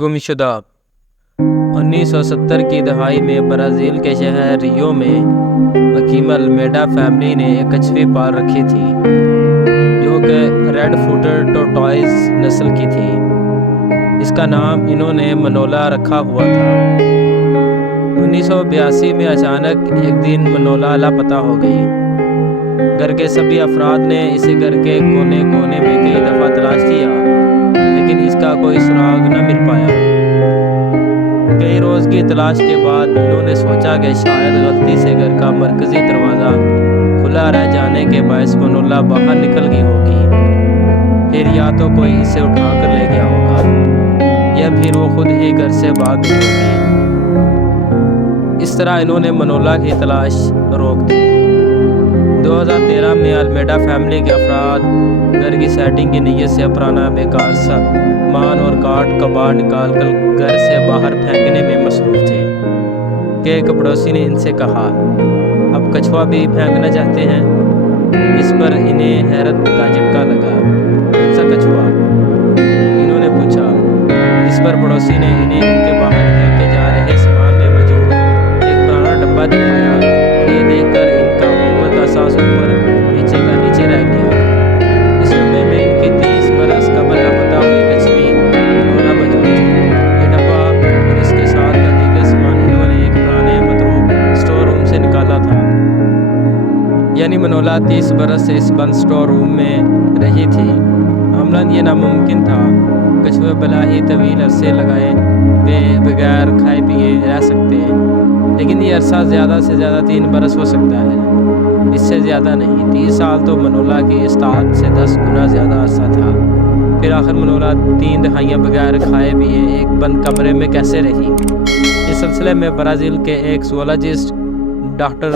گمشدہ 1970 کی دہائی میں برازیل کے شہر ریو میں حکیم المیڈا فیملی نے ایک کچھوی پال رکھی تھی جو کہ ریڈ فوٹڈ ٹورٹوائز نسل کی تھی۔ اس کا نام انہوں نے منولا رکھا ہوا تھا۔ 1982 میں اچانک ایک دن منولا لاپتہ ہو گئی۔ گھر کے سبھی افراد نے اسے گھر کے کونے کونے میں کئی دفعہ تلاش کیا لیکن اس کا کوئی سراغ نہ مل پایا۔ کئی روز کی تلاش کے بعد انہوں نے سوچا کہ شاید غلطی سے گھر کا مرکزی دروازہ کھلا رہ جانے کے باعث منولا باہر نکل گئی ہوگی، پھر یا تو کوئی اسے اٹھا کر لے گیا ہوگا یا پھر وہ خود ہی گھر سے بھاگ گئی ہوگی۔ اس طرح انہوں نے منولا کی تلاش روک دی۔ 2013 میں المیڈا فیملی کے افراد گھر کی سیٹنگ کی نیت سے پرانا بیکار سامان اور کاٹ کباڑ نکال کر گھر سے باہر پھینکنے میں مصروف تھے کہ ایک پڑوسی نے ان سے کہا، اب کچھوا بھی پھینکنا چاہتے ہیں؟ اس پر انہیں حیرت کا جھٹکا لگا۔ کون سا کچھوا؟ انہوں نے پوچھا۔ اس پر پڑوسی نے انہیں ان کے باہر پھینکے جا رہے سامان میں موجود ایک پرانا ڈبہ دکھایا۔ یہ دیکھ کر ان کا محبت کا سانس اوپر نیچے کا نیچے رہ گیا۔ اس ڈبے میں ان کی 30 برس قبل لاپتہ ہوئی کچھوی منولا موجود تھی۔ یہ ڈبہ اور اس کے ساتھ کا دیگر سامان انہوں نے ایک پرانے متروک اسٹور روم سے نکالا تھا۔ یعنی منولا 30 برس سے اس بند اسٹور روم میں رہی تھی۔ عملاً یہ ناممکن تھا۔ کچھوے بلا ہی طویل عرصے لگائے بغیر کھائے پیے رہ سکتے ہیں، لیکن یہ عرصہ زیادہ سے زیادہ 3 برس ہو سکتا ہے، اس سے زیادہ نہیں۔ 30 سال تو منولا کی استطاعت سے 10 گنا زیادہ عرصہ تھا۔ پھر آخر منولا 3 دہائیاں بغیر کھائے پیے ایک بند کمرے میں کیسے رہی؟ اس سلسلے میں برازیل کے ایک زوالوجسٹ ڈاکٹر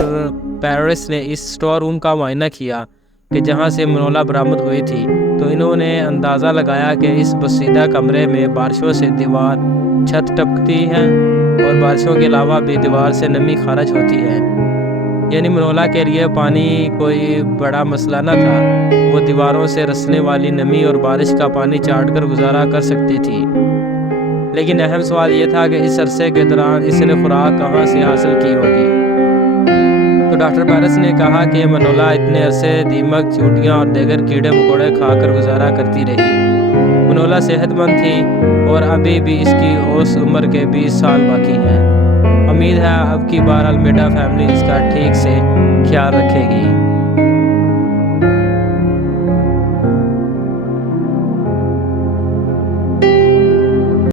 پیرس نے اس اسٹور روم کا معائنہ کیا کہ جہاں سے منولا برآمد ہوئی تھی، تو انہوں نے اندازہ لگایا کہ اس بسیدہ کمرے میں بارشوں سے دیوار چھت ٹپکتی ہے اور بارشوں کے علاوہ بھی دیوار سے نمی خارج ہوتی ہے۔ یعنی منولا کے لیے پانی کوئی بڑا مسئلہ نہ تھا، وہ دیواروں سے رسنے والی نمی اور بارش کا پانی چاٹ کر گزارا کر سکتی تھی۔ لیکن اہم سوال یہ تھا کہ اس عرصے کے دوران اس نے خوراک کہاں سے حاصل کی ہوگی؟ تو ڈاکٹر پیرس نے کہا کہ منولا اتنے عرصے دیمک، چیونٹیاں اور دیگر کیڑے مکوڑے کھا کر گزارا کرتی رہی۔ منولا صحت مند تھی اور ابھی بھی اس کی اوسط عمر کے 20 سال باقی ہیں۔ امید ہے اب کی بار المیڈا فیملی اس کا ٹھیک سے خیال رکھے گی۔